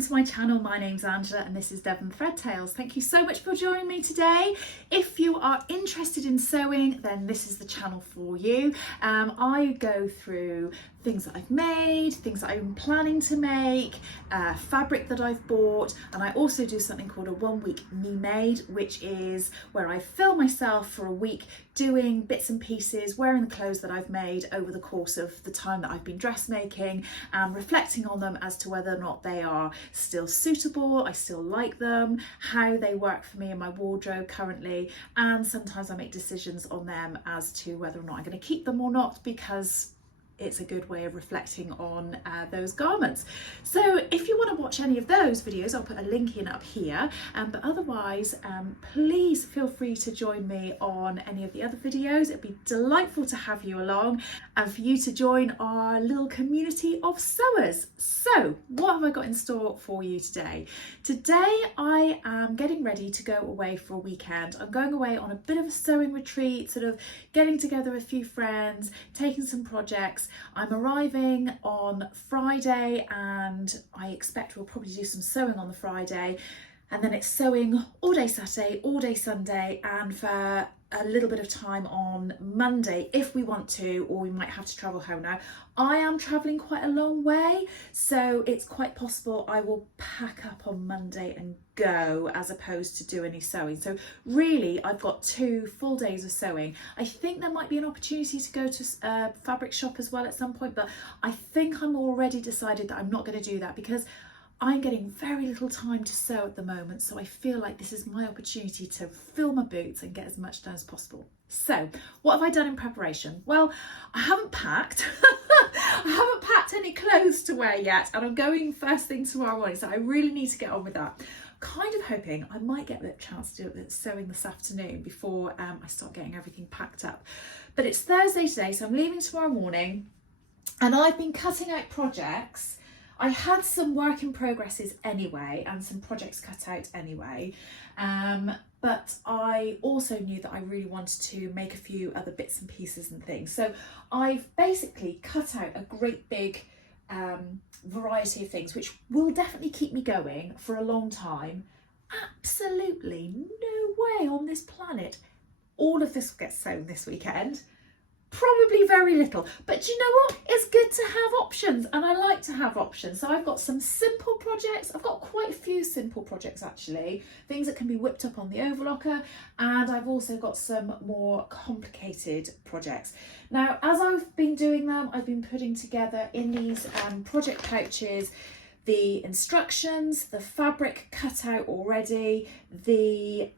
welcome to my channel. My name's Angela and this is Devon Thread Tales. Thank you so much for joining me today. If you are interested in sewing, then this is the channel for you. I go through things that I've made, things that I'm planning to make, fabric that I've bought, and I also do something called a 1 week me made, which is where I film myself for a week doing bits and pieces, wearing the clothes that I've made over the course of the time that I've been dressmaking, and reflecting on them as to whether or not they are still suitable, I still like them, how they work for me in my wardrobe currently, and sometimes I make decisions on them as to whether or not I'm going to keep them or not, because it's a good way of reflecting on those garments. So if you want to watch any of those videos, I'll put a link in up here, but otherwise please feel free to join me on any of the other videos. It'd be delightful to have you along and for you to join our little community of sewers. So what have I got in store for you today? Today I am getting ready to go away for a weekend. I'm going away on a bit of a sewing retreat, sort of getting together a few friends, taking some projects. I'm arriving on Friday and I expect we'll probably do some sewing on the Friday, and then it's sewing all day Saturday, all day Sunday, and for a little bit of time on Monday if we want to, or we might have to travel home. Now I am travelling quite a long way, so it's quite possible I will pack up on Monday and go as opposed to do any sewing. So really I've got 2 full days of sewing. I think there might be an opportunity to go to a fabric shop as well at some point, but I think I'm already decided that I'm not going to do that because I'm getting very little time to sew at the moment, so I feel like this is my opportunity to fill my boots and get as much done as possible. So what have I done in preparation? Well, I haven't packed. I haven't packed any clothes to wear yet, and I'm going first thing tomorrow morning, so I really need to get on with that. Kind of hoping I might get a chance to do a bit of sewing this afternoon before I start getting everything packed up. But it's Thursday today, so I'm leaving tomorrow morning, and I've been cutting out projects. I had some work in progresses anyway and some projects cut out anyway, but I also knew that I really wanted to make a few other bits and pieces and things. So I've basically cut out a great big variety of things which will definitely keep me going for a long time. Absolutely no way on this planet all of this gets sewn this weekend. Probably very little, but do you know what? It's good to have options, and I like to have options. So I've got some simple projects. I've got quite a few simple projects actually, things that can be whipped up on the overlocker, and I've also got some more complicated projects. Now, as I've been doing them, I've been putting together in these project pouches the instructions, the fabric cut out already, the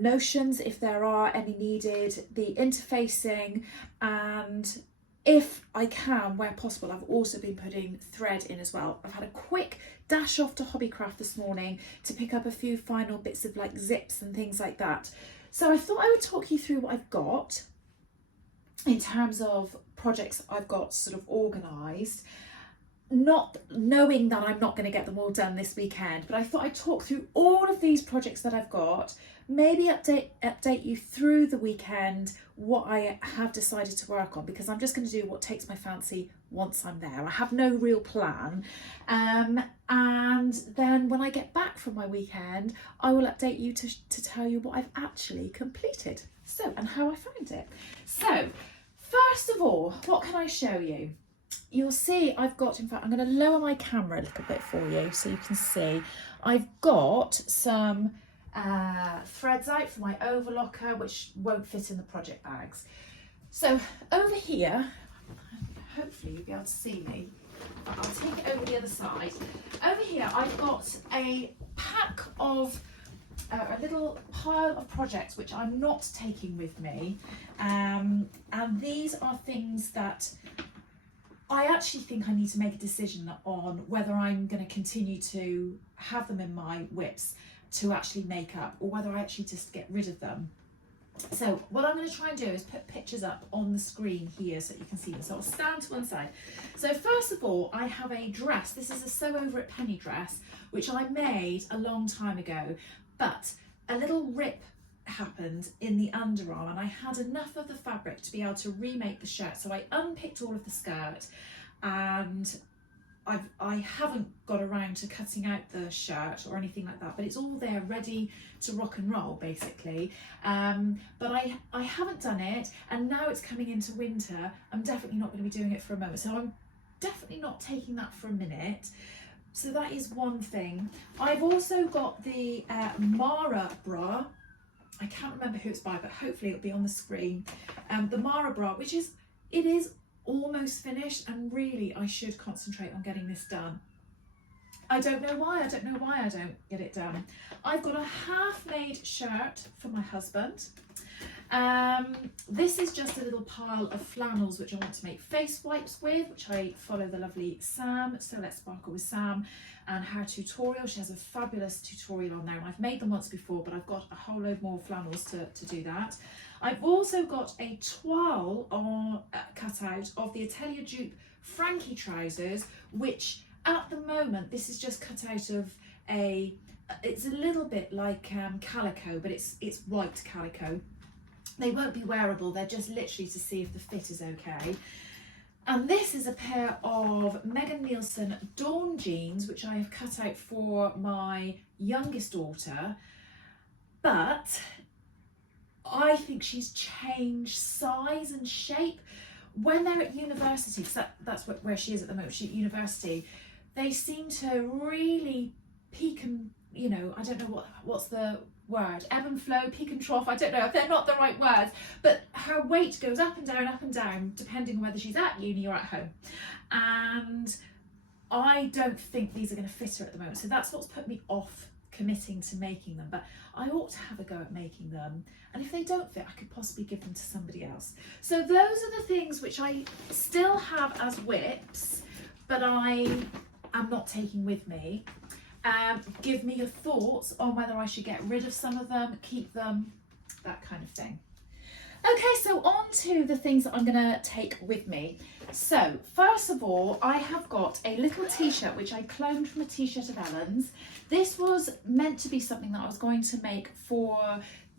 notions if there are any needed, the interfacing, and if I can, where possible, I've also been putting thread in as well. I've had a quick dash off to Hobbycraft this morning to pick up a few final bits of like zips and things like that. So I thought I would talk you through what I've got in terms of projects I've got sort of organised, not knowing that I'm not going to get them all done this weekend, but I thought I'd talk through all of these projects that I've got, maybe update you through the weekend what I have decided to work on, because I'm just going to do what takes my fancy once I'm there. I have no real plan, and then when I get back from my weekend I will update you to tell you what I've actually completed, so, and how I found it. So first of all, what can I show you? You'll see I've got, in fact, I'm going to lower my camera a little bit for you so you can see. I've got some threads out for my overlocker which won't fit in the project bags. So over here, hopefully you'll be able to see me, but I'll take it over the other side. Over here I've got a pack of a little pile of projects which I'm not taking with me, and these are things that I actually think I need to make a decision on whether I'm going to continue to have them in my WIPs to actually make up, or whether I actually just get rid of them. So what I'm going to try and do is put pictures up on the screen here so you can see them. So I'll stand to one side. So first of all, I have a dress. This is a Sew Over It penny dress, which I made a long time ago, but a little rip happened in the underarm and I had enough of the fabric to be able to remake the shirt. So I unpicked all of the skirt and I haven't got around to cutting out the shirt or anything like that, but it's all there ready to rock and roll basically. But I haven't done it, and now it's coming into winter, I'm definitely not going to be doing it for a moment, so I'm definitely not taking that for a minute. So that is one thing. I've also got the Mara bra. I can't remember who it's by, but hopefully it'll be on the screen. The Mara bra, which is, it is almost finished, and really I should concentrate on getting this done. I don't know why I don't get it done. I've got a half-made shirt for my husband. This is just a little pile of flannels which I want to make face wipes with, which I follow the lovely Sam, So Let's Sparkle with Sam, and her tutorial. She has a fabulous tutorial on there, and I've made them once before, but I've got a whole load more flannels to do that. I've also got a toile cut out of the Atelier Jupe Frankie trousers, which at the moment, this is just cut out of it's a little bit like calico, but it's white calico. They won't be wearable, they're just literally to see if the fit is okay. And this is a pair of Nielson Dawn jeans, which I have cut out for my youngest daughter, but I think she's changed size and shape. When they're at university, because that's where she is at the moment, she's at university, they seem to really peak and, you know, I don't know what's the word, ebb and flow, peak and trough, I don't know if they're not the right words, but her weight goes up and down depending on whether she's at uni or at home, and I don't think these are going to fit her at the moment, so that's what's put me off committing to making them. But I ought to have a go at making them, and if they don't fit, I could possibly give them to somebody else. So those are the things which I still have as WIPs, but I am not taking with me. Give me your thoughts on whether I should get rid of some of them, keep them, that kind of thing. Okay, so on to the things that I'm going to take with me. So first of all, I have got a little t-shirt which I cloned from a t-shirt of Ellen's. This was meant to be something that I was going to make for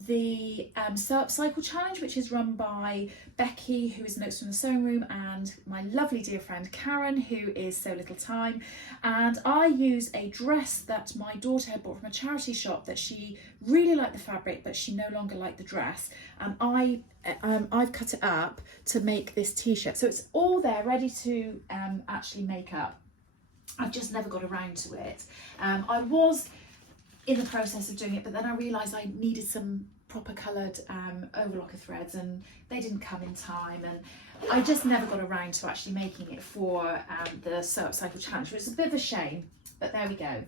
the Sew Up Cycle Challenge, which is run by Becky, who is Notes from the Sewing Room, and my lovely dear friend Karen, who is So Little Time. And I use a dress that my daughter had bought from a charity shop that she really liked the fabric, but she no longer liked the dress. And I've cut it up to make this t-shirt. So it's all there ready to actually make up. I've just never got around to it. I was in the process of doing it, but then I realised I needed some proper coloured overlocker threads, and they didn't come in time, and I just never got around to actually making it for the Sew Up Cycle Challenge, which is a bit of a shame, but there we go.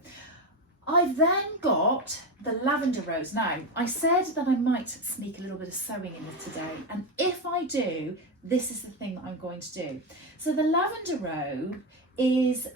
I've then got the lavender rose. Now, I said that I might sneak a little bit of sewing in it today, and if I do, this is the thing that I'm going to do. So the lavender robe is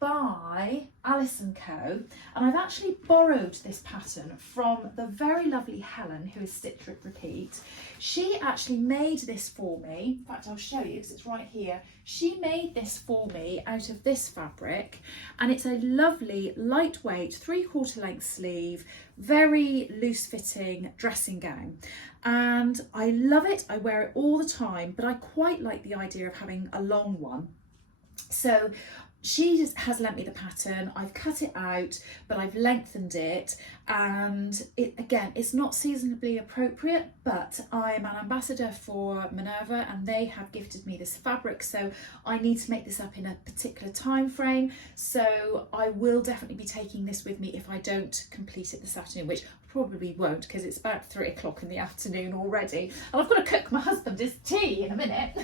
by Alice & Co, and I've actually borrowed this pattern from the very lovely Helen, who is Stitch Rip Repeat. She actually made this for me. In fact, I'll show you because it's right here. She made this for me out of this fabric, and it's a lovely lightweight 3/4 length sleeve, very loose fitting dressing gown, and I love it. I wear it all the time, but I quite like the idea of having a long one. So she just has lent me the pattern. I've cut it out, but I've lengthened it, and it's not seasonably appropriate, but I'm an ambassador for Minerva and they have gifted me this fabric, so I need to make this up in a particular time frame. So I will definitely be taking this with me if I don't complete it this afternoon, which probably won't, because it's about 3 o'clock in the afternoon already, and I've got to cook my husband his tea in a minute.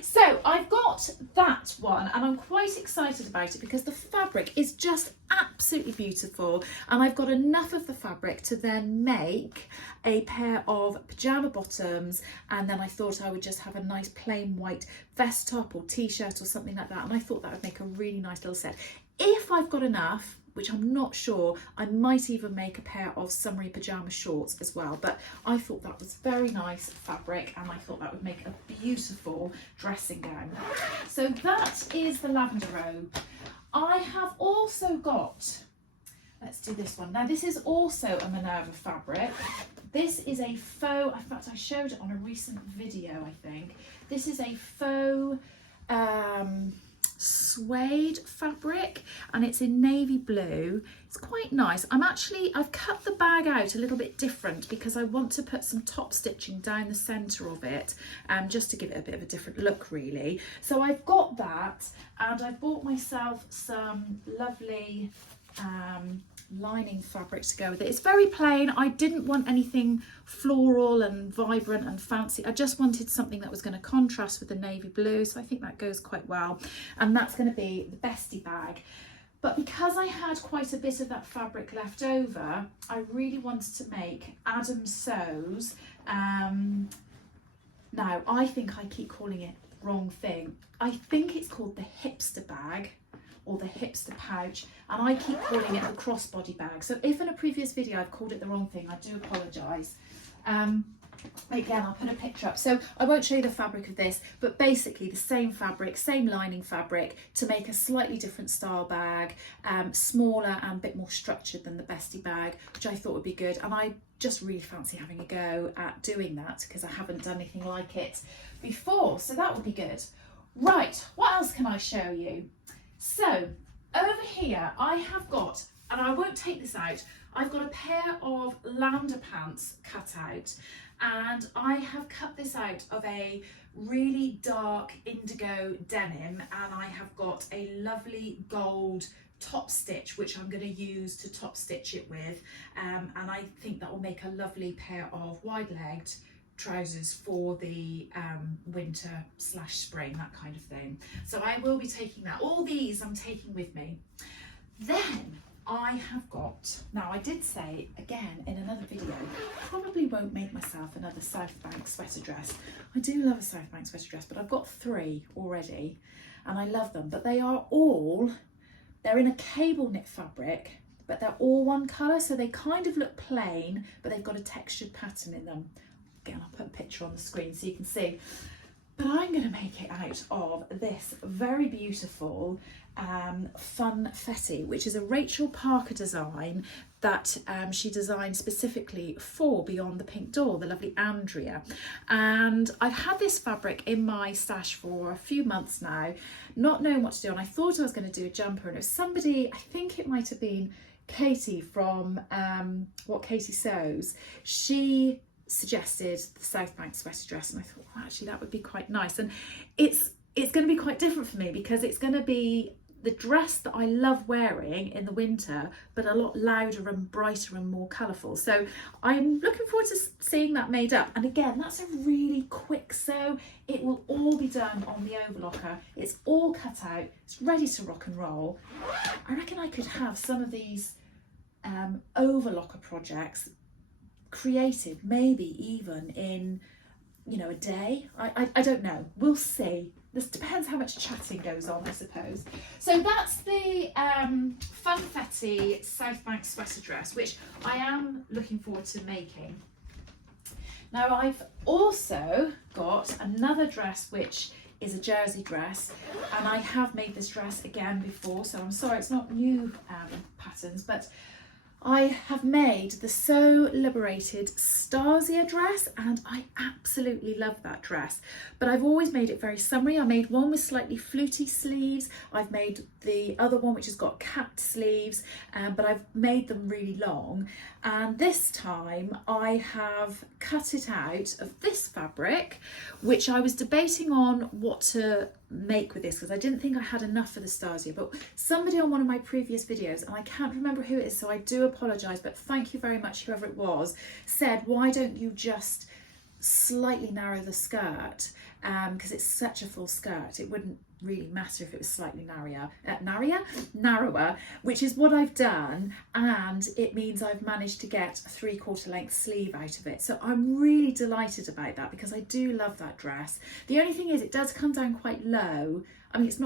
So I've got that one, and I'm quite excited about it because the fabric is just absolutely beautiful, and I've got enough of the fabric to then make a pair of pyjama bottoms, and then I thought I would just have a nice plain white vest top or t-shirt or something like that, and I thought that would make a really nice little set. If I've got enough, which I'm not sure, I might even make a pair of summery pyjama shorts as well, but I thought that was very nice fabric, and I thought that would make a beautiful dressing gown. So that is the lavender robe. I have also got, let's do this one. Now this is also a Minerva fabric. This is a faux, in fact I showed it on a recent video, I think. This is a faux suede fabric, and it's in navy blue. It's quite nice. I've cut the bag out a little bit different because I want to put some top stitching down the centre of it, just to give it a bit of a different look really. So I've got that, and I bought myself some lovely lining fabric to go with it. It's very plain. I didn't want anything floral and vibrant and fancy. I just wanted something that was going to contrast with the navy blue, so I think that goes quite well. And that's going to be the Bestie bag. But because I had quite a bit of that fabric left over, I really wanted to make Adam Sews. Now I think I keep calling it the wrong thing. I think it's called the Hipster bag or the Hipster pouch, and I keep calling it the crossbody bag. So if in a previous video I've called it the wrong thing, I do apologise. Again, I'll put a picture up. So I won't show you the fabric of this, but basically the same fabric, same lining fabric, to make a slightly different style bag, smaller and a bit more structured than the Bestie bag, which I thought would be good. And I just really fancy having a go at doing that because I haven't done anything like it before, so that would be good. Right, what else can I show you? So over here I have got, and I won't take this out, I've got a pair of Lavander pants cut out, and I have cut this out of a really dark indigo denim, and I have got a lovely gold top stitch which I'm going to use to top stitch it with, and I think that will make a lovely pair of wide-legged trousers for the winter / spring, that kind of thing. So I will be taking that. All these I'm taking with me. Then I have got, now I did say again in another video, probably won't make myself another South Bank sweater dress. I do love a South Bank sweater dress, but I've got 3 already and I love them, but they're in a cable knit fabric, but they're all one colour, so they kind of look plain, but they've got a textured pattern in them. Again, I'll put a picture on the screen so you can see. But I'm going to make it out of this very beautiful funfetti, which is a Rachel Parker design that she designed specifically for Beyond the Pink Door, the lovely Andrea. And I've had this fabric in my stash for a few months now, not knowing what to do. And I thought I was going to do a jumper, and it was somebody, I think it might have been Katie from What Katie Sews. She suggested the South Bank sweater dress, and I thought, well, actually that would be quite nice. And it's going to be quite different for me because it's going to be the dress that I love wearing in the winter, but a lot louder and brighter and more colourful. So I'm looking forward to seeing that made up. And again, that's a really quick sew. It will all be done on the overlocker. It's all cut out. It's ready to rock and roll. I reckon I could have some of these overlocker projects created maybe even in, you know, a day. I don't know, we'll see. This depends how much chatting goes on, I suppose. So that's the funfetti South Bank sweater dress, which I am looking forward to making. Now I've also got another dress which is a jersey dress, and I have made this dress again before, so I'm sorry it's not new patterns, but I have made the So Liberated Stasia dress, and I absolutely love that dress. But I've always made it very summery. I made one with slightly fluty sleeves. I've made the other one which has got capped sleeves, but I've made them really long. And this time I have cut it out of this fabric, which I was debating on what to make with this because I didn't think I had enough for the Stasia, but somebody on one of my previous videos, and I can't remember who it is, so I do apologise, but thank you very much whoever it was, said why don't you just slightly narrow the skirt, because it's such a full skirt, it wouldn't really matter if it was slightly narrower, which is what I've done, and it means I've managed to get a 3/4 length sleeve out of it. So I'm really delighted about that because I do love that dress. The only thing is it does come down quite low. I mean, it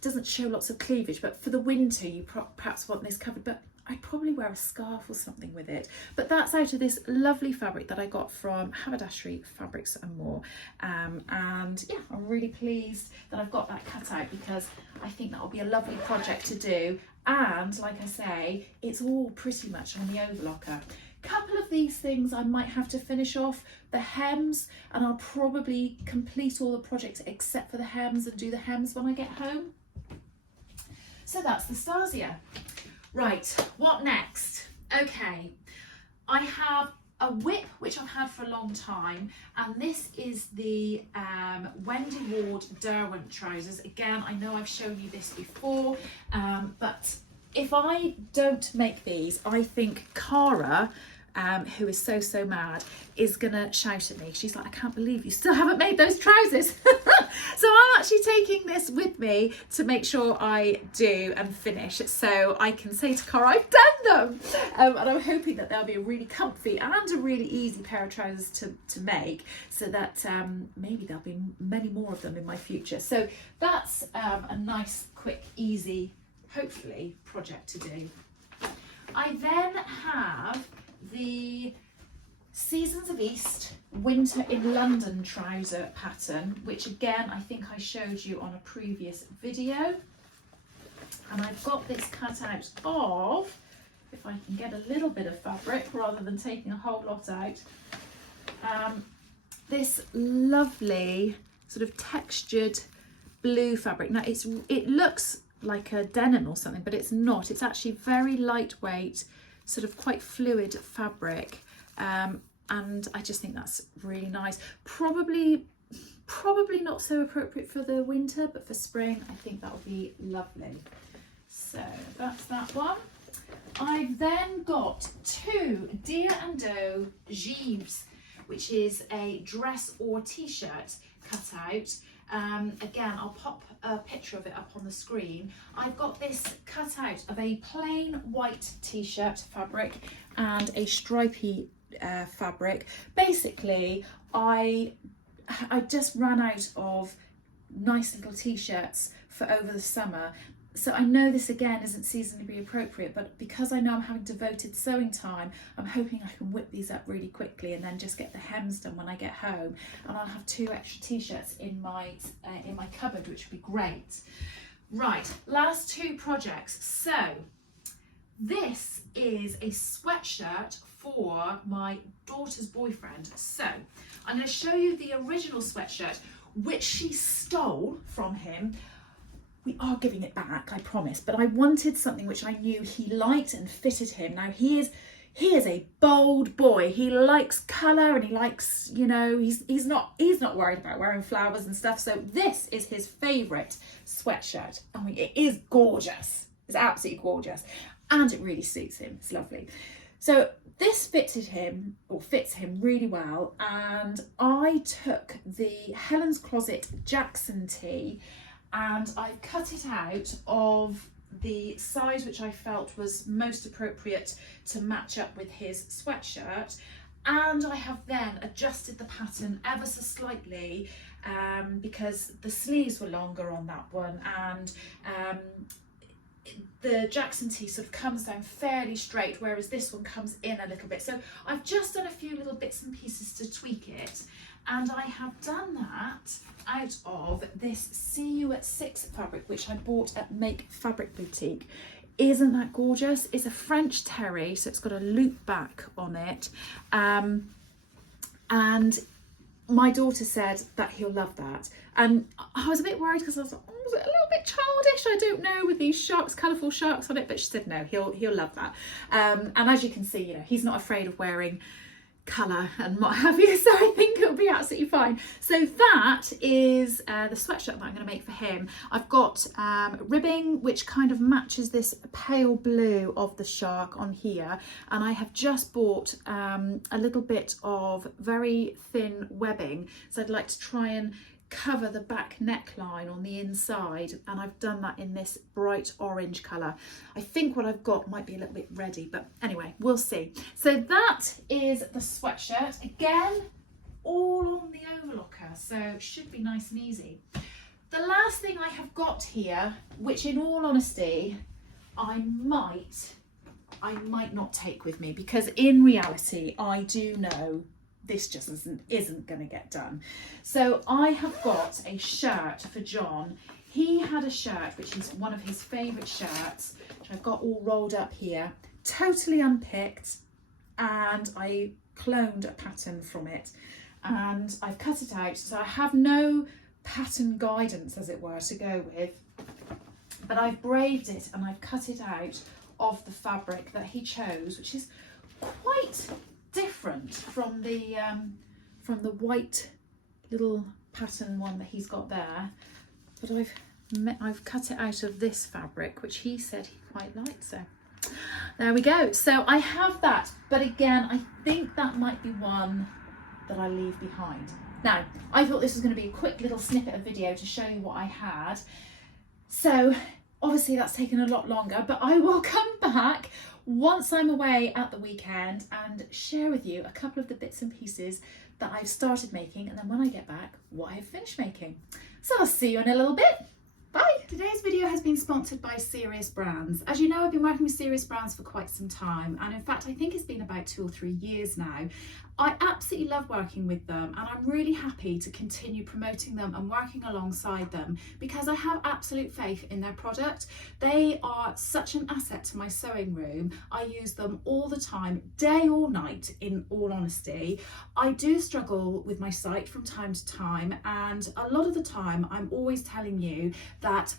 doesn't show lots of cleavage, but for the winter you perhaps want this covered, but I'd probably wear a scarf or something with it. But that's out of this lovely fabric that I got from Haberdashery Fabrics and More. And yeah, I'm really pleased that I've got that cut out because I think that'll be a lovely project to do. And like I say, it's all pretty much on the overlocker. Couple of these things I might have to finish off, the hems, and I'll probably complete all the projects except for the hems and do the hems when I get home. So that's the Stasia. Right, what next? Okay, I have a WIP which I've had for a long time, and this is the Wendy Ward Derwent trousers. Again, I know I've shown you this before, but if I don't make these, I think Cara, who is so mad, is gonna shout at me. She's like, I can't believe you still haven't made those trousers. So I'm actually taking this with me to make sure I do and finish, so I can say to Cara, I've done them. And I'm hoping that they'll be a really comfy and a really easy pair of trousers to make, so that maybe there'll be many more of them in my future. So that's a nice, quick, easy, hopefully, project to do. I then have the Seasons of East Winter in London trouser pattern, which again I think I showed you on a previous video, and I've got this cut out of, if I can get a little bit of fabric rather than taking a whole lot out, this lovely sort of textured blue fabric. Now it looks like a denim or something, but it's not. It's actually very lightweight, sort of quite fluid fabric, and I just think that's really nice. Probably not so appropriate for the winter, but for spring I think that would be lovely. So that's that one. I've then got two Deer and Doe Gibes, which is a dress or t-shirt cut out. Again, I'll pop a picture of it up on the screen. I've got this cut out of a plain white t-shirt fabric and a stripy fabric. Basically, I just ran out of nice little t-shirts for over the summer. So I know this again isn't seasonally appropriate, but because I know I'm having devoted sewing time, I'm hoping I can whip these up really quickly and then just get the hems done when I get home, and I'll have 2 extra t-shirts in my cupboard, which would be great. Right, last 2 projects. So this is a sweatshirt for my daughter's boyfriend. So I'm going to show you the original sweatshirt, which she stole from him. We are giving it back, I promise, but I wanted something which I knew he liked and fitted him. Now he is a bold boy. He likes colour, and he likes, you know, he's not worried about wearing flowers and stuff. So this is his favourite sweatshirt. I mean, it is gorgeous. It's absolutely gorgeous, and it really suits him. It's lovely. So this fits him really well, and I took the Helen's Closet Jackson tee, and I cut it out of the size which I felt was most appropriate to match up with his sweatshirt, and I have then adjusted the pattern ever so slightly because the sleeves were longer on that one, and the Jackson tee sort of comes down fairly straight, whereas this one comes in a little bit. So I've just done a few little bits and pieces to tweak it, and I have done that out of this See You at 6 fabric, which I bought at Make Fabric Boutique. Isn't that gorgeous? It's a French terry, so it's got a loop back on it, and my daughter said that he'll love that, and I was a bit worried because I was like, oh, is it a little bit childish? I don't know, with these sharks, colourful sharks on it, but she said no, he'll love that. And as you can see, you know, he's not afraid of wearing colour and what have you, so I think it'll be absolutely fine. So that is the sweatshirt that I'm going to make for him. I've got ribbing which kind of matches this pale blue of the shark on here, and I have just bought a little bit of very thin webbing, so I'd like to try and cover the back neckline on the inside, and I've done that in this bright orange colour. I think what I've got might be a little bit ready, but anyway, we'll see. So that is the sweatshirt, again all on the overlocker, so should be nice and easy. The last thing I have got here, which in all honesty I might not take with me, because in reality I do know this just isn't going to get done. So I have got a shirt for John. He had a shirt which is one of his favourite shirts, which I've got all rolled up here, totally unpicked, and I cloned a pattern from it, and I've cut it out, so I have no pattern guidance, as it were, to go with. but I've braved it and I've cut it out of the fabric that he chose, which is quite different from the white little pattern one that he's got there. But I've cut it out of this fabric, which he said he quite liked. So there we go. So I have that, but again, I think that might be one that I leave behind. Now, I thought this was going to be a quick little snippet of video to show you what I had. So obviously that's taken a lot longer, but I will come back once I'm away at the weekend and share with you a couple of the bits and pieces that I've started making, and then when I get back, what I've finished making. So I'll see you in a little bit. Bye! Today's video has been sponsored by Serious Brands. As you know, I've been working with Serious Brands for quite some time, and in fact I think it's been about 2 or 3 years now. I absolutely love working with them, and I'm really happy to continue promoting them and working alongside them because I have absolute faith in their product. They are such an asset to my sewing room. I use them all the time, day or night, in all honesty. I do struggle with my sight from time to time, and a lot of the time I'm always telling you that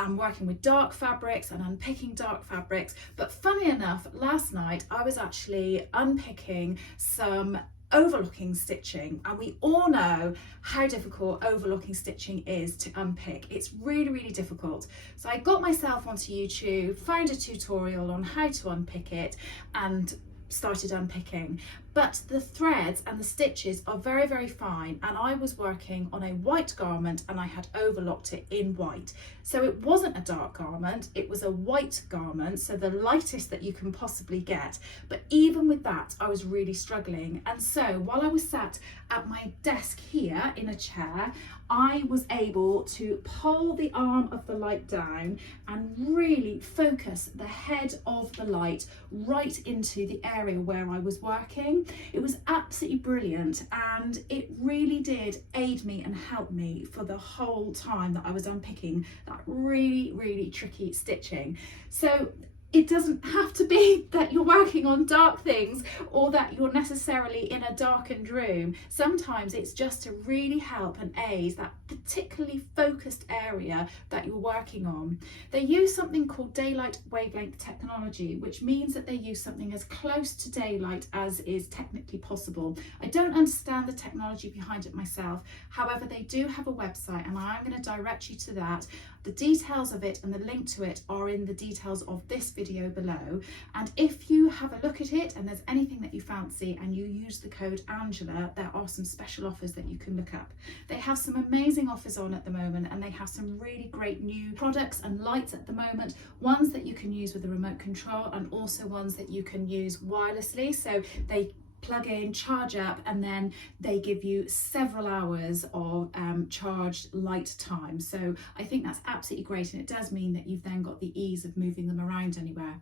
I'm working with dark fabrics and unpicking dark fabrics, but funny enough, last night I was actually unpicking some overlocking stitching, and we all know how difficult overlocking stitching is to unpick. It's really, really difficult. So I got myself onto YouTube, found a tutorial on how to unpick it, and started unpicking. But the threads and the stitches are very, very fine, and I was working on a white garment and I had overlocked it in white. So it wasn't a dark garment, it was a white garment, so the lightest that you can possibly get. But even with that, I was really struggling. And so while I was sat at my desk here in a chair, I was able to pull the arm of the light down and really focus the head of the light right into the area where I was working. It was absolutely brilliant, and it really did aid me and help me for the whole time that I was unpicking that really, really tricky stitching. So it doesn't have to be that you're working on dark things or that you're necessarily in a darkened room. Sometimes it's just to really help and aid that particularly focused area that you're working on. They use something called daylight wavelength technology, which means that they use something as close to daylight as is technically possible. I don't understand the technology behind it myself. However, they do have a website, and I'm going to direct you to that. The details of it and the link to it are in the details of this video below, and if you have a look at it and there's anything that you fancy and you use the code Angela, there are some special offers that you can look up. They have some amazing offers on at the moment, and they have some really great new products and lights at the moment, ones that you can use with a remote control and also ones that you can use wirelessly, so they plug in, charge up, and then they give you several hours of charged light time. So I think that's absolutely great, and it does mean that you've then got the ease of moving them around anywhere.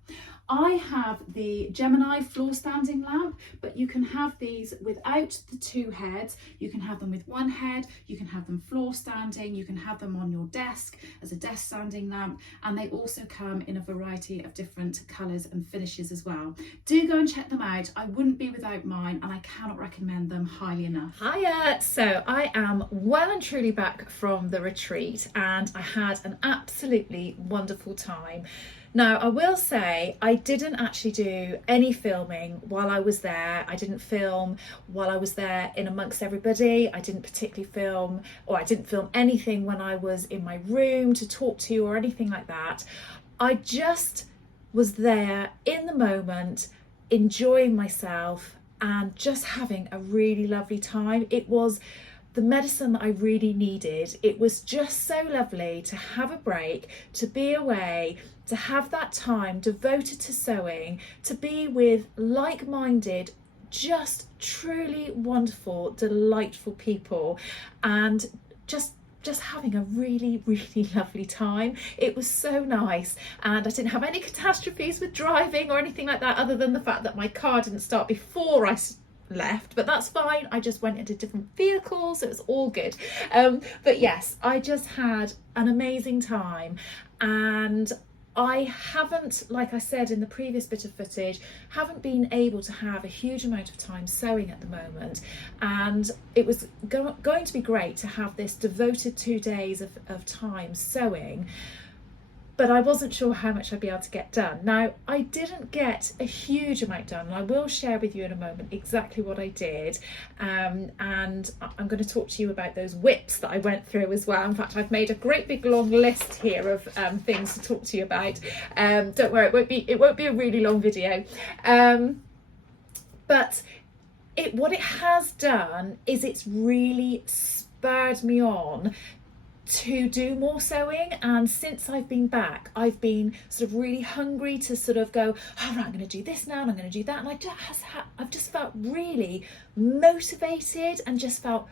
I have the Gemini floor standing lamp, but you can have these without the 2 heads. You can have them with 1 head, you can have them floor standing, you can have them on your desk as a desk standing lamp, and they also come in a variety of different colours and finishes as well. Do go and check them out. I wouldn't be without mine, and I cannot recommend them highly enough. Hiya! So I am well and truly back from the retreat, and I had an absolutely wonderful time. Now, I will say I didn't actually do any filming while I was there. I didn't film while I was there in amongst everybody. I didn't particularly film, or I didn't film anything when I was in my room to talk to you or anything like that. I just was there in the moment, enjoying myself and just having a really lovely time. It was the medicine that I really needed. It was just so lovely to have a break, to be away, to have that time devoted to sewing, to be with like-minded, just truly wonderful, delightful people, and just having a really, really lovely time. It was so nice, and I didn't have any catastrophes with driving or anything like that, other than the fact that my car didn't start before I left, but that's fine. I just went into different vehicles, so it was all good. But yes, I just had an amazing time, and I haven't, like I said in the previous bit of footage, haven't been able to have a huge amount of time sewing at the moment, and it was going to be great to have this devoted 2 days of time sewing. but I wasn't sure how much I'd be able to get done. Now, I didn't get a huge amount done, and I will share with you in a moment exactly what I did. And I'm going to talk to you about those WIPs that I went through as well. In fact, I've made a great big long list here of things to talk to you about. Don't worry, it won't be a really long video. But what it has done is it's really spurred me on to do more sewing. And since I've been back, I've been sort of really hungry to sort of go, oh right, I'm going to do this now and I'm going to do that, and I've just felt really motivated and just felt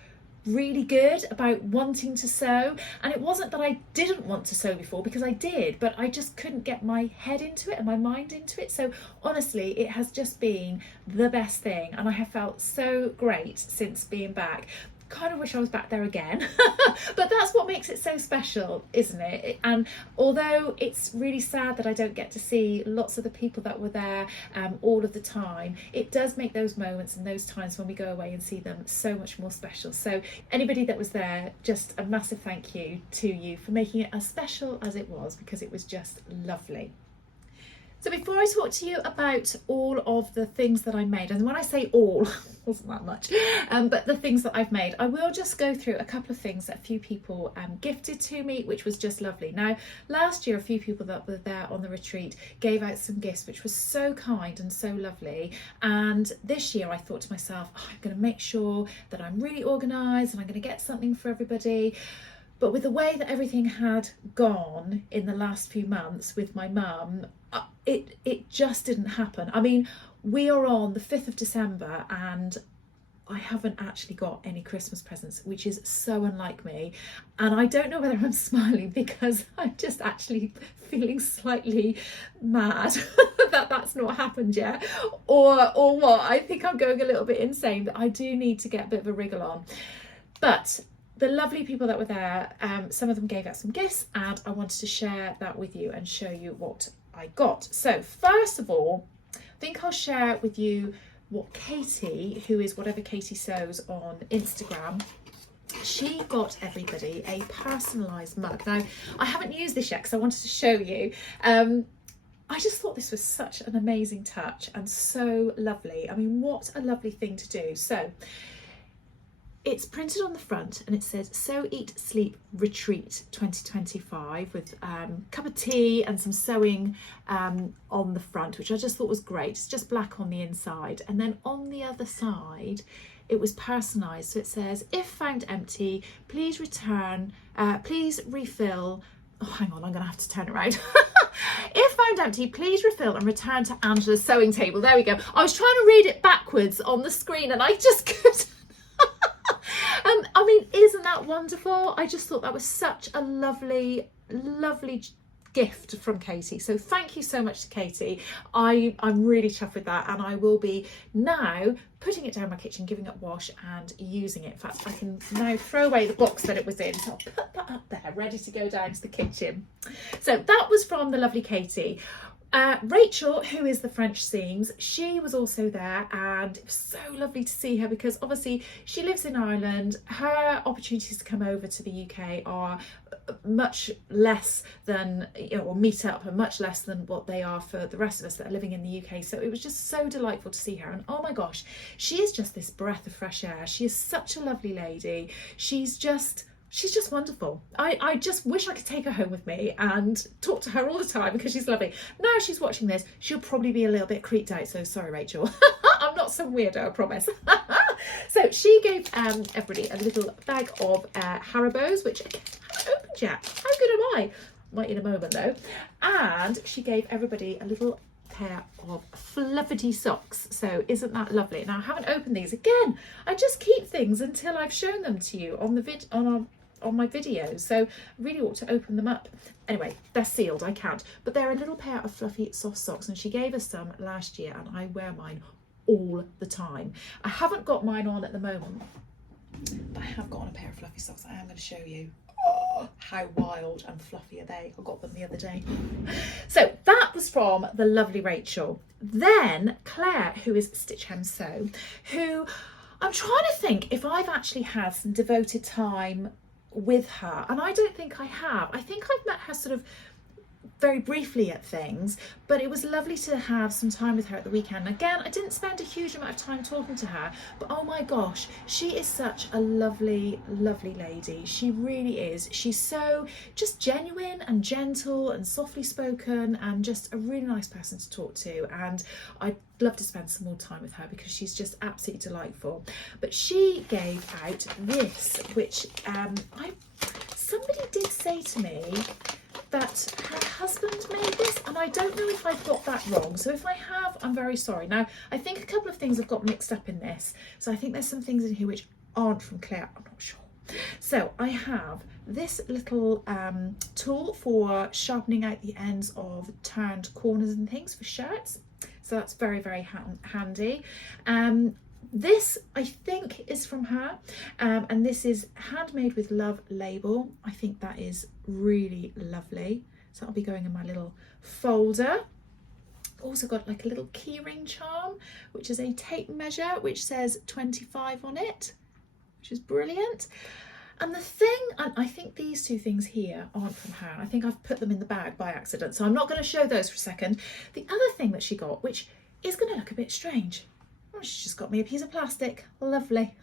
really good about wanting to sew. And it wasn't that I didn't want to sew before, because I did, but I just couldn't get my head into it and my mind into it. So honestly, it has just been the best thing, and I have felt so great since being back. Kind of wish I was back there again, but that's what makes it so special, isn't it? And although it's really sad that I don't get to see lots of the people that were there all of the time, it does make those moments and those times when we go away and see them so much more special. So anybody that was there, just a massive thank you to you for making it as special as it was, because it was just lovely. So before I talk to you about all of the things that I made, and when I say all, wasn't that much, but the things that I've made, I will just go through a couple of things that a few people gifted to me, which was just lovely. Now, last year, a few people that were there on the retreat gave out some gifts, which was so kind and so lovely. And this year I thought to myself, oh, I'm going to make sure that I'm really organised and I'm going to get something for everybody. But with the way that everything had gone in the last few months with my mum, it just didn't happen. I mean, we are on the 5th of December and I haven't actually got any Christmas presents, which is so unlike me. And I don't know whether I'm smiling because I'm just actually feeling slightly mad that that's not happened yet, or what. I think I'm going a little bit insane, but I do need to get a bit of a wriggle on. But the lovely people that were there, some of them gave out some gifts, and I wanted to share that with you and show you what I got. So first of all, I think I'll share with you what Katie, who is Whatever Katie Sews on Instagram, she got everybody a personalised mug. Now, I haven't used this yet because I wanted to show you. I just thought this was such an amazing touch and so lovely. I mean, what a lovely thing to do. So it's printed on the front and it says Sew, Eat, Sleep, Retreat 2025 with a cup of tea and some sewing on the front, which I just thought was great. It's just black on the inside. And then on the other side, it was personalised. So it says, if found empty, please return, please refill. Oh, hang on, I'm going to have to turn it around. If found empty, please refill and return to Angela's sewing table. There we go. I was trying to read it backwards on the screen and I just couldn't. I mean, isn't that wonderful? I just thought that was such a lovely, lovely gift from Katie. So thank you so much to Katie. I'm really chuffed with that, and I will be now putting it down my kitchen, giving it a wash and using it. In fact, I can now throw away the box that it was in. So I'll put that up there, ready to go down to the kitchen. So that was from the lovely Katie. Rachel, who is the French Seams, she was also there, and it was so lovely to see her because obviously she lives in Ireland. Her opportunities to come over to the UK are much less than, you know, or meet up are much less than what they are for the rest of us that are living in the UK. So it was just so delightful to see her, and oh my gosh, she is just this breath of fresh air. She is such a lovely lady. She's just wonderful. I just wish I could take her home with me and talk to her all the time because she's lovely. Now she's watching this, she'll probably be a little bit creeped out, so sorry, Rachel. I'm not some weirdo, I promise. So she gave everybody a little bag of Haribos, which again, I haven't opened yet. How good am I? Might in a moment though. And she gave everybody a little pair of fluffy socks. So isn't that lovely? Now I haven't opened these. Again, I just keep things until I've shown them to you on the on my videos, so I really ought to open them up. Anyway, they're sealed, I can't, but they're a little pair of fluffy soft socks, and she gave us some last year and I wear mine all the time. I haven't got mine on at the moment, but I have got on a pair of fluffy socks. I am going to show you. Oh, how wild and fluffy are they? I got them the other day. So that was from the lovely Rachel. Then Claire, who is Stitch Hem Sew, who I'm trying to think if I've actually had some devoted time with her, and I don't think I have. I think I've met her sort of very briefly at things, but it was lovely to have some time with her at the weekend. Again, I didn't spend a huge amount of time talking to her, but oh my gosh, she is such a lovely, lovely lady. She really is. She's so just genuine and gentle and softly spoken and just a really nice person to talk to, and I'd love to spend some more time with her because she's just absolutely delightful. But she gave out this, which somebody did say to me that her husband made this, and I don't know if I've got that wrong, so if I have, I'm very sorry. Now, I think a couple of things have got mixed up in this, so I think there's some things in here which aren't from Claire, I'm not sure. So I have this little tool for sharpening out the ends of turned corners and things for shirts, so that's very, very handy. This I think is from her, and this is Handmade with Love label. I think that is really lovely, so that'll be going in my little folder. Also got like a little keyring charm, which is a tape measure which says 25 on it, which is brilliant. And the thing, and I think these two things here aren't from her. I think I've put them in the bag by accident, so I'm not going to show those for a second. The other thing that she got, which is going to look a bit strange, she just got me a piece of plastic, lovely,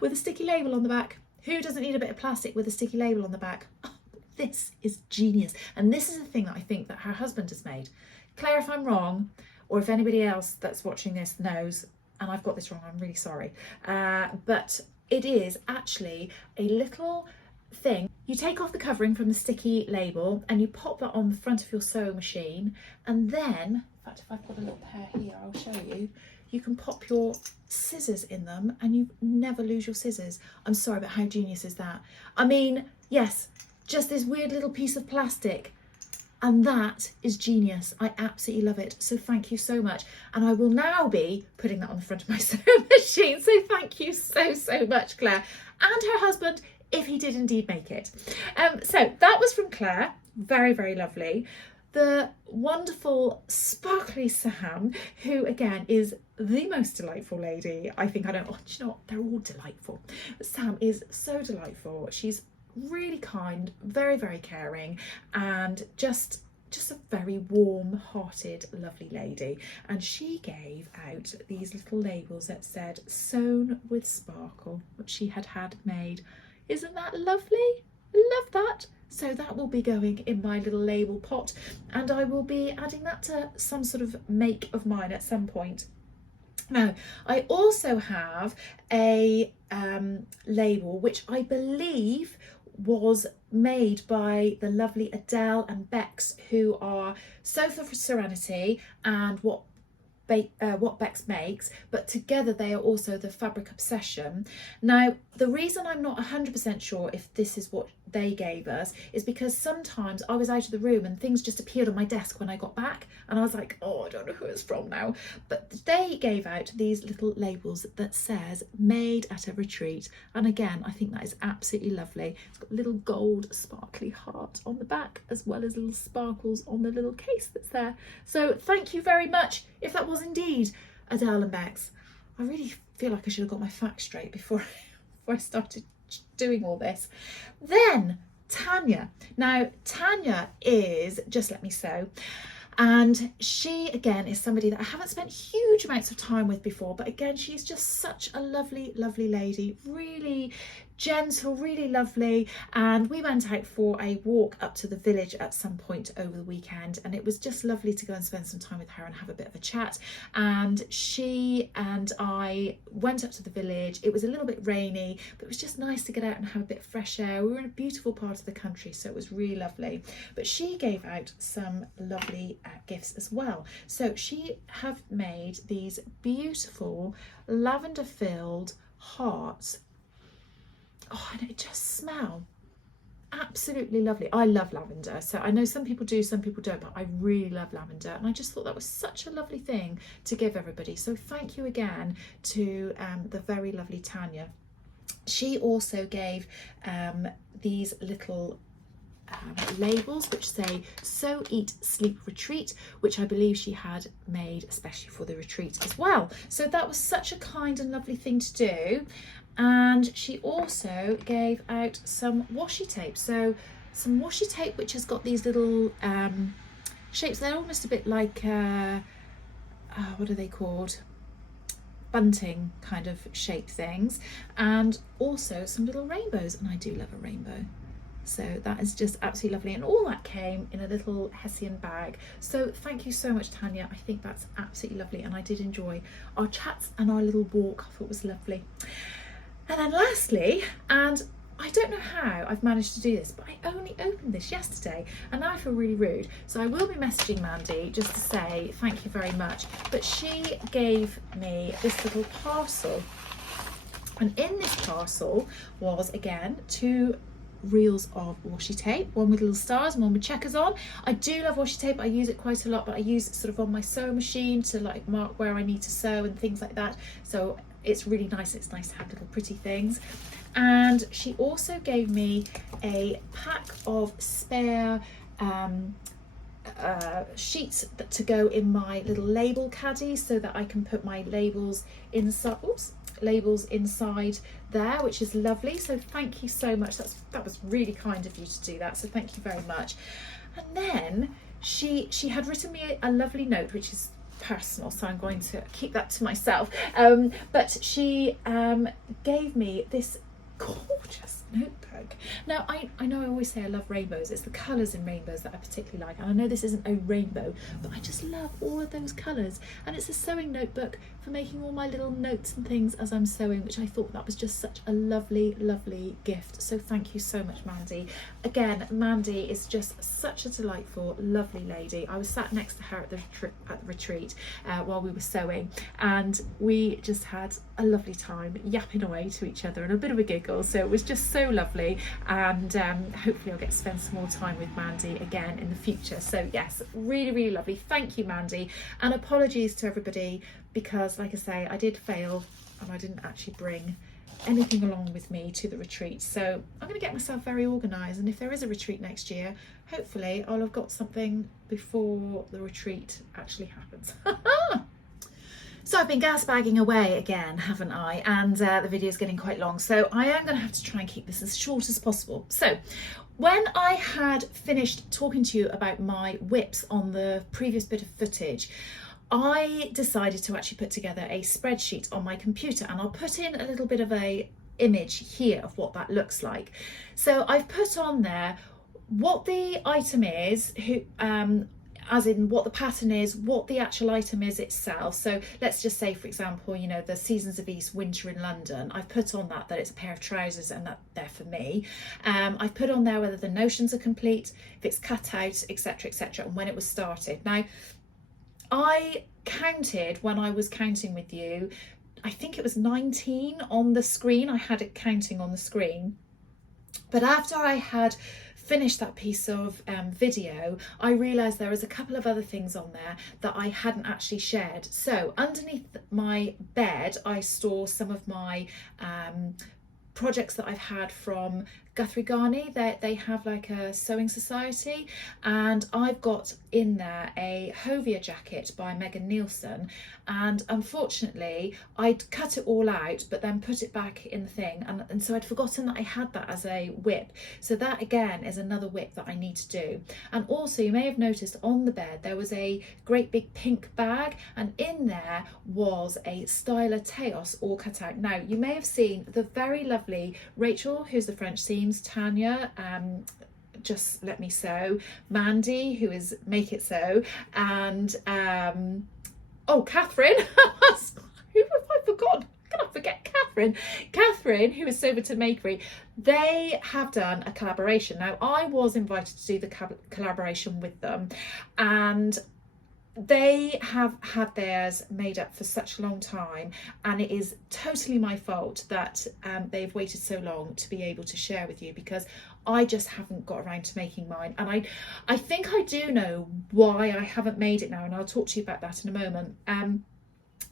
with a sticky label on the back. Who doesn't need a bit of plastic with a sticky label on the back? Oh, this is genius. And this is the thing that I think that her husband has made. Claire, if I'm wrong, or if anybody else that's watching this knows, and I've got this wrong, I'm really sorry, but it is actually a little thing. You take off the covering from the sticky label and you pop that on the front of your sewing machine, and then, in fact, if I've got a little pair here, I'll show you. You can pop your scissors in them and you never lose your scissors. I'm sorry, but how genius is that? I mean, yes, just this weird little piece of plastic, and that is genius. I absolutely love it. So thank you so much. And I will now be putting that on the front of my sewing machine. So thank you so, so much, Claire, and her husband, if he did indeed make it. So that was from Claire. Very, very lovely. The wonderful sparkly Sam, who again is the most delightful lady. I think, I don't, oh, do you know what? They're all delightful. But Sam is so delightful. She's really kind, very, very caring, and just a very warm-hearted, lovely lady. And she gave out these little labels that said "Sewn with Sparkle," which she had made. Isn't that lovely? Love that. So that will be going in my little label pot, and I will be adding that to some sort of make of mine at some point. Now, I also have a label which I believe was made by the lovely Adele and Bex, who are Sofa for Serenity and What Bex Makes, but together they are also the Fabric Obsession. Now, the reason I'm not 100% sure if this is what they gave us is because sometimes I was out of the room and things just appeared on my desk when I got back, and I was like, oh, I don't know who it's from now. But they gave out these little labels that says "Made at a Retreat," and again, I think that is absolutely lovely. It's got a little gold sparkly heart on the back, as well as little sparkles on the little case that's there. So thank you very much if that was indeed Adele and Bex. I really feel like I should have got my facts straight before I started doing all this. Then Tanya. Now, Tanya is Just Let Me Sew, and she again is somebody that I haven't spent huge amounts of time with before, but again, she's just such a lovely, lovely lady, really gentle, really lovely. And we went out for a walk up to the village at some point over the weekend, and it was just lovely to go and spend some time with her and have a bit of a chat. And she and I went up to the village. It was a little bit rainy, but it was just nice to get out and have a bit of fresh air. We were in a beautiful part of the country, so it was really lovely. But she gave out some lovely gifts as well. So she have made these beautiful lavender filled hearts. Oh, and it just smell absolutely lovely. I love lavender, so I know some people do, some people don't, but I really love lavender, and I just thought that was such a lovely thing to give everybody. So thank you again to the very lovely Tanya. She also gave these little labels which say "Sew, Eat, Sleep, Retreat," which I believe she had made especially for the retreat as well. So that was such a kind and lovely thing to do. And she also gave out some washi tape. So some washi tape which has got these little shapes. They're almost a bit like what are they called, bunting kind of shape things, and also some little rainbows, and I do love a rainbow. So that is just absolutely lovely, and all that came in a little Hessian bag. So thank you so much, Tanya. I think that's absolutely lovely, and I did enjoy our chats and our little walk. I thought it was lovely. And then lastly, and I don't know how I've managed to do this, but I only opened this yesterday and now I feel really rude. So I will be messaging Mandy just to say thank you very much. But she gave me this little parcel, and in this parcel was, again, 2 reels of washi tape, one with little stars and one with checkers on. I do love washi tape. I use it quite a lot, but I use it sort of on my sewing machine to like mark where I need to sew and things like that. So it's really nice. It's nice to have little pretty things. And she also gave me a pack of spare sheets to go in my little label caddy, so that I can put my labels inside. Oops, labels inside there, which is lovely. So thank you so much. That was really kind of you to do that. So thank you very much. And then she had written me a lovely note, which is personal, so I'm going to keep that to myself. But she gave me this gorgeous notebook. Now I know I always say I love rainbows. It's the colours in rainbows that I particularly like, and I know this isn't a rainbow, but I just love all of those colours. And it's a sewing notebook for making all my little notes and things as I'm sewing, which I thought that was just such a lovely gift. So thank you so much, Mandy. Again, Mandy is just such a delightful, lovely lady. I was sat next to her at the retreat while we were sewing, and we just had a lovely time yapping away to each other and a bit of a giggle. So it was just so lovely, and hopefully I'll get to spend some more time with Mandy again in the future. So yes, really lovely. Thank you, Mandy, and apologies to everybody, because like I say, I did fail and I didn't actually bring anything along with me to the retreat. So I'm going to get myself very organised, and if there is a retreat next year, hopefully I'll have got something before the retreat actually happens. So I've been gas bagging away again, haven't I? And the video is getting quite long, so I am going to have to try and keep this as short as possible. So when I had finished talking to you about my WIPs on the previous bit of footage, I decided to actually put together a spreadsheet on my computer, and I'll put in a little bit of a image here of what that looks like. So I've put on there what the item is, as in what the pattern is, what the actual item is itself. So let's just say, for example, you know, the Seasons of East Winter in London, I've put on that it's a pair of trousers, and that they're for me. I've put on there whether the notions are complete, if it's cut out, etc, and when it was started. Now, I counted, when I was counting with you, I think it was 19 on the screen. I had it counting on the screen. But after I had finished that piece of video, I realised there was a couple of other things on there that I hadn't actually shared. So underneath my bed, I store some of my projects that I've had from Guthrie Garney. They have like a sewing society, and I've got in there a Hovia jacket by Nielson, and unfortunately I'd cut it all out but then put it back in the thing, and so I'd forgotten that I had that as a WIP. So that again is another WIP that I need to do. And also, you may have noticed on the bed there was a great big pink bag, and in there was a Styler Teos all cut out. Now you may have seen the very lovely Rachel, who's the French seam, Tanya, Just Let Me Sew, Mandy, who is Make It Sew, and oh, Catherine, who have I forgotten? How can I forget Catherine? Catherine, who is Soberton Makery. They have done a collaboration. Now, I was invited to do the collaboration with them, and they have had theirs made up for such a long time, and it is totally my fault that they've waited so long to be able to share with you, because I just haven't got around to making mine. And I think I do know why I haven't made it now, and I'll talk to you about that in a moment.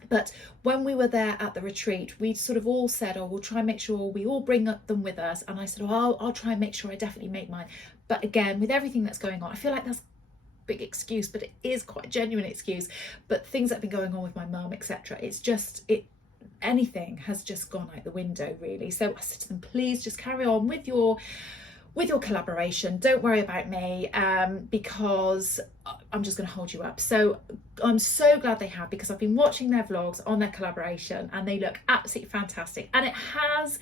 But when we were there at the retreat, we sort of all said, oh, we'll try and make sure we all bring them with us. And I said, oh, I'll try and make sure I definitely make mine. But again, with everything that's going on, I feel like that's big excuse, but it is quite a genuine excuse. But things that have been going on with my mum, etc., it's just anything has just gone out the window, really. So I said to them, please just carry on with your with your collaboration, don't worry about me, because I'm just going to hold you up. So I'm so glad they have, because I've been watching their vlogs on their collaboration and they look absolutely fantastic, and it has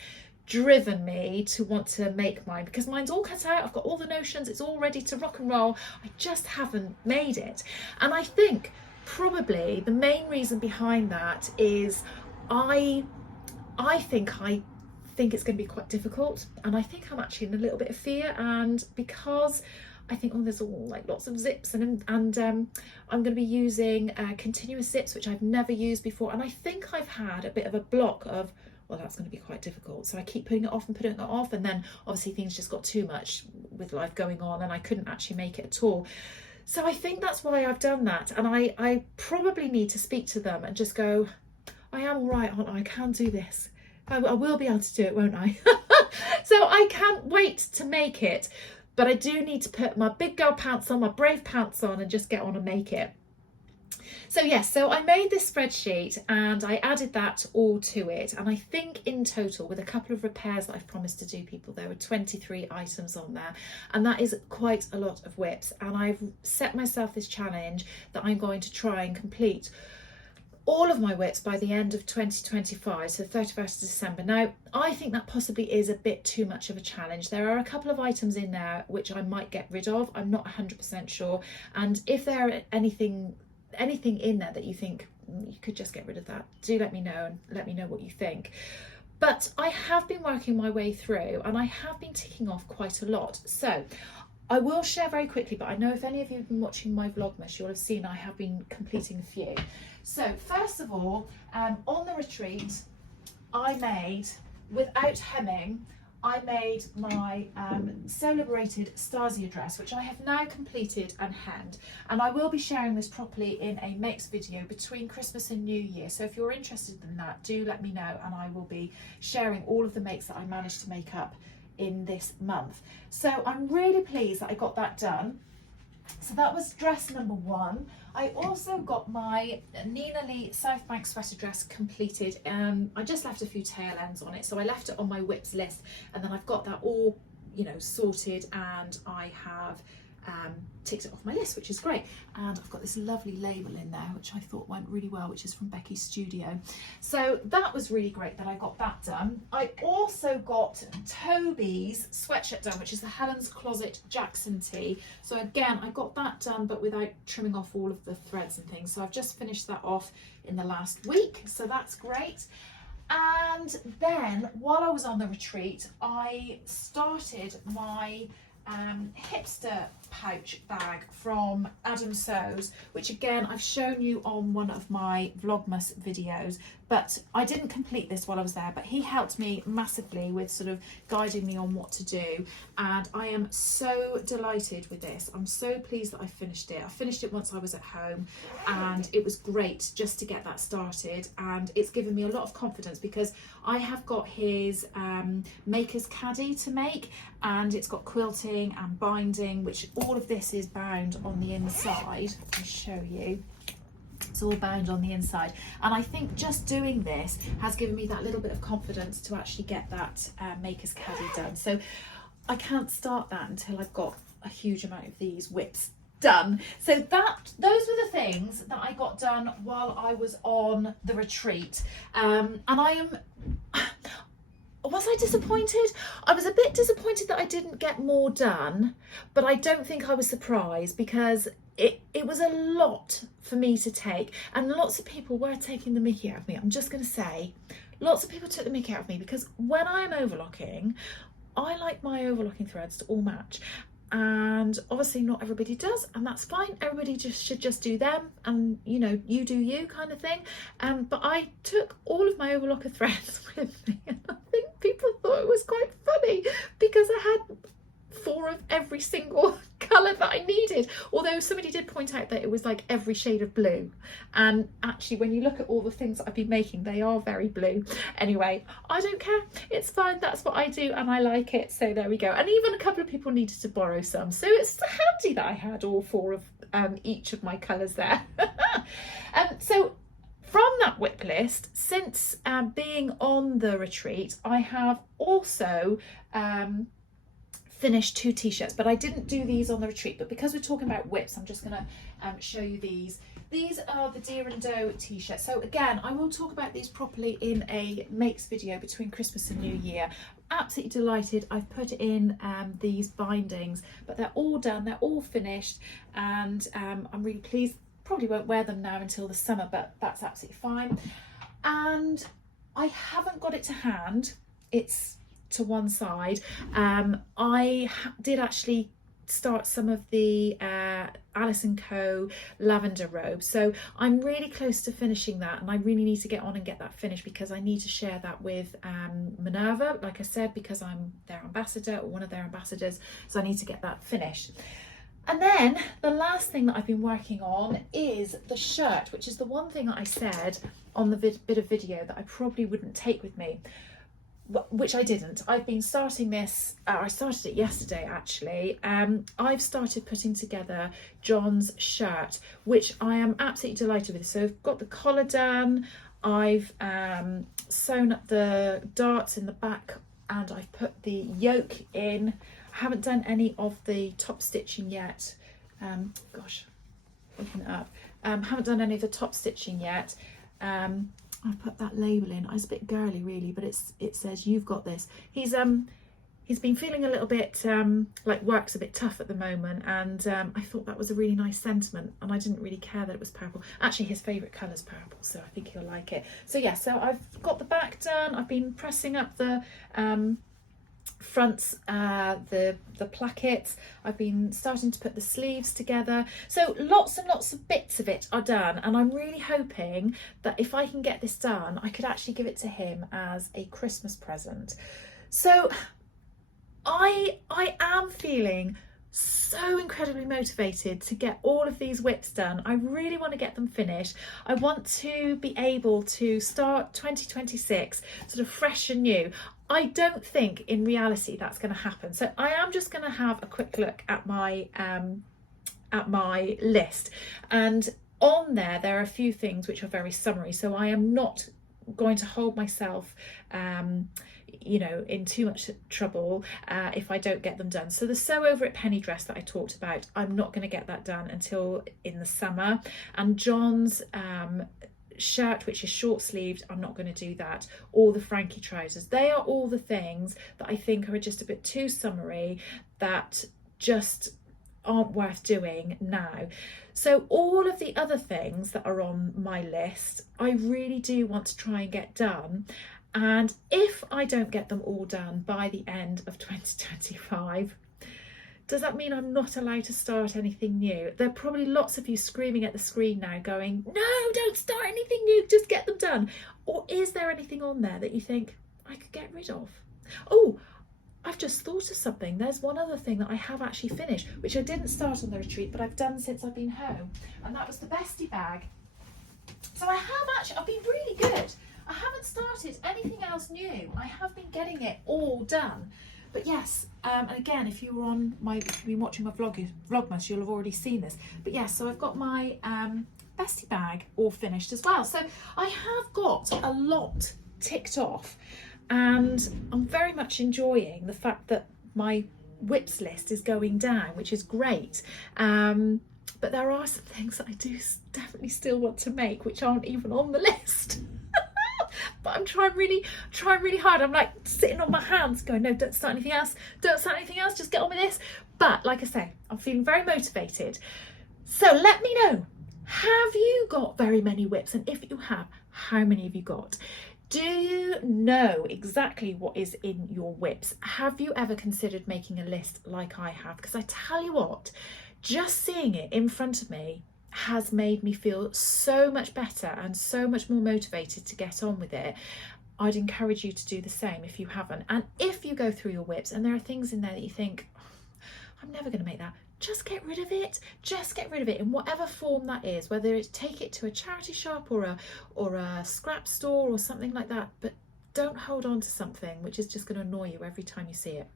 driven me to want to make mine, because mine's all cut out, I've got all the notions, it's all ready to rock and roll, I just haven't made it. And I think probably the main reason behind that is I think it's going to be quite difficult, and I think I'm actually in a little bit of fear, and because I think, oh, there's all like lots of zips, and I'm going to be using continuous zips, which I've never used before, and I think I've had a bit of a block of, well, that's going to be quite difficult, so I keep putting it off and putting it off, and then obviously things just got too much with life going on and I couldn't actually make it at all. So I think that's why I've done that, and I probably need to speak to them and just go, I am all right, aren't I? I can do this. I will be able to do it, won't I? So I can't wait to make it, but I do need to put my big girl pants on, my brave pants on, and just get on and make it. So yes, so I made this spreadsheet and I added that all to it, and I think in total, with a couple of repairs that I've promised to do people, there were 23 items on there, and that is quite a lot of WIPs, and I've set myself this challenge that I'm going to try and complete all of my WIPs by the end of 2025, so 31st of December. Now, I think that possibly is a bit too much of a challenge. There are a couple of items in there which I might get rid of. I'm not 100% sure. And if there are anything in there that you think you could just get rid of that, do let me know, and let me know what you think. But I have been working my way through, and I have been ticking off quite a lot. So I will share very quickly, but I know if any of you have been watching my Vlogmas, you'll have seen I have been completing a few. So first of all, on the retreat, I made, without hemming, I made my Sew Liberated Stasia dress, which I have now completed and hemmed. And I will be sharing this properly in a makes video between Christmas and New Year. So if you're interested in that, do let me know, and I will be sharing all of the makes that I managed to make up in this month. So I'm really pleased that I got that done. So that was dress number one. I also got my Nina Lee South Bank sweater dress completed. I just left a few tail ends on it, so I left it on my WIPs list, and then I've got that all, you know, sorted, and I have ticked it off my list, which is great. And I've got this lovely label in there which I thought went really well, which is from Becky's Studio. So that was really great that I got that done. I also got Toby's sweatshirt done, which is the Helen's Closet Jackson tee. So again, I got that done, but without trimming off all of the threads and things. So I've just finished that off in the last week, so that's great. And then while I was on the retreat, I started my Hipster pouch bag from Adam Sews, which again I've shown you on one of my Vlogmas videos, but I didn't complete this while I was there, but he helped me massively with sort of guiding me on what to do, and I am so delighted with this. I'm so pleased that I finished it. I finished it once I was at home, and it was great just to get that started, and it's given me a lot of confidence because I have got his maker's caddy to make, and it's got quilting and binding, which all of this is bound on the inside. I'll show you. It's all bound on the inside, and I think just doing this has given me that little bit of confidence to actually get that maker's caddy done. So I can't start that until I've got a huge amount of these WIPs done. So those were the things that I got done while I was on the retreat, and I am was I disappointed? I was a bit disappointed that I didn't get more done, but I don't think I was surprised because it was a lot for me to take, and lots of people were taking the mickey out of me. I'm just going to say, lots of people took the mickey out of me because when I am overlocking, I like my overlocking threads to all match. And obviously not everybody does, and that's fine. Everybody should just do them, and you know, you do you kind of thing. But I took all of my overlocker threads with me, and I think people thought it was quite funny because I had 4 of every single colour that I needed, although somebody did point out that it was like every shade of blue, and actually when you look at all the things that I've been making, they are very blue. Anyway, I don't care, it's fine, that's what I do and I like it, so there we go. And even a couple of people needed to borrow some, so it's handy that I had all 4 of each of my colours there. So from that WIP list, since being on the retreat, I have also finished 2 t-shirts, but I didn't do these on the retreat. But because we're talking about WIPs, I'm just going to show you these. These are the Deer and Doe t-shirts. So again, I will talk about these properly in a makes video between Christmas and New Year. Absolutely delighted. I've put in these bindings, but they're all done, they're all finished, and I'm really pleased. Probably won't wear them now until the summer, but that's absolutely fine. And I haven't got it to hand, it's to one side. I did actually start some of the Alice & Co lavender robe, so I'm really close to finishing that, and I really need to get on and get that finished because I need to share that with Minerva, like I said, because I'm their ambassador, or one of their ambassadors, so I need to get that finished. And then the last thing that I've been working on is the shirt, which is the one thing that I said on the bit of video that I probably wouldn't take with me, which I didn't. I've been starting this, I started it yesterday actually. I've started putting together John's shirt, which I am absolutely delighted with. So I've got the collar done, I've sewn up the darts in the back, and I've put the yoke in. I haven't done any of the top stitching yet. Gosh, open it up. Haven't done any of the top stitching yet. I've put that label in. It's a bit girly really, but it says you've got this. He's been feeling a little bit like work's a bit tough at the moment, and I thought that was a really nice sentiment, and I didn't really care that it was purple. Actually, his favourite colour is purple, so I think he'll like it. So yeah, so I've got the back done. I've been pressing up the fronts, the plackets. I've been starting to put the sleeves together, so lots and lots of bits of it are done, and I'm really hoping that if I can get this done, I could actually give it to him as a Christmas present. So I am feeling so incredibly motivated to get all of these WIPs done. I really want to get them finished. I want to be able to start 2026 sort of fresh and new. I don't think in reality that's going to happen. So I am just going to have a quick look at my list, and on there are a few things which are very summary. So I am not going to hold myself you know, in too much trouble if I don't get them done. So the sew over at Penny dress that I talked about, I'm not going to get that done until in the summer. And John's shirt, which is short sleeved, I'm not going to do that. Or the Frankie trousers. They are all the things that I think are just a bit too summary, that just aren't worth doing now. So all of the other things that are on my list, I really do want to try and get done. And if I don't get them all done by the end of 2025, does that mean I'm not allowed to start anything new? There are probably lots of you screaming at the screen now going, no, don't start anything new, just get them done. Or is there anything on there that you think I could get rid of? Oh, I've just thought of something. There's one other thing that I have actually finished, which I didn't start on the retreat, but I've done since I've been home. And that was the Bestie bag. So I've been really good. I haven't started anything else new. I have been getting it all done. But yes, and again, if you've been watching my vlogmas, you'll have already seen this. But yes, so I've got my Bestie bag all finished as well. So I have got a lot ticked off, and I'm very much enjoying the fact that my WIPs list is going down, which is great. But there are some things that I do definitely still want to make, which aren't even on the list. But I'm trying really hard. I'm like sitting on my hands going, no, don't start anything else. Don't start anything else. Just get on with this. But like I say, I'm feeling very motivated. So let me know, have you got very many WIPs? And if you have, how many have you got? Do you know exactly what is in your WIPs? Have you ever considered making a list like I have? Because I tell you what, just seeing it in front of me has made me feel so much better and so much more motivated to get on with it. I'd encourage you to do the same if you haven't. And if you go through your WIPs and there are things in there that you think, oh, I'm never going to make that, just get rid of it. Just get rid of it in whatever form that is, whether it's take it to a charity shop or a scrap store or something like that. But don't hold on to something which is just going to annoy you every time you see it.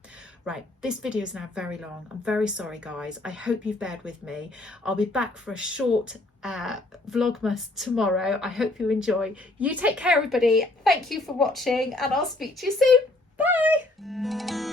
Right, this video is now very long. I'm very sorry, guys. I hope you've bared with me. I'll be back for a short vlogmas tomorrow. I hope you enjoy. You take care, everybody. Thank you for watching, and I'll speak to you soon. Bye.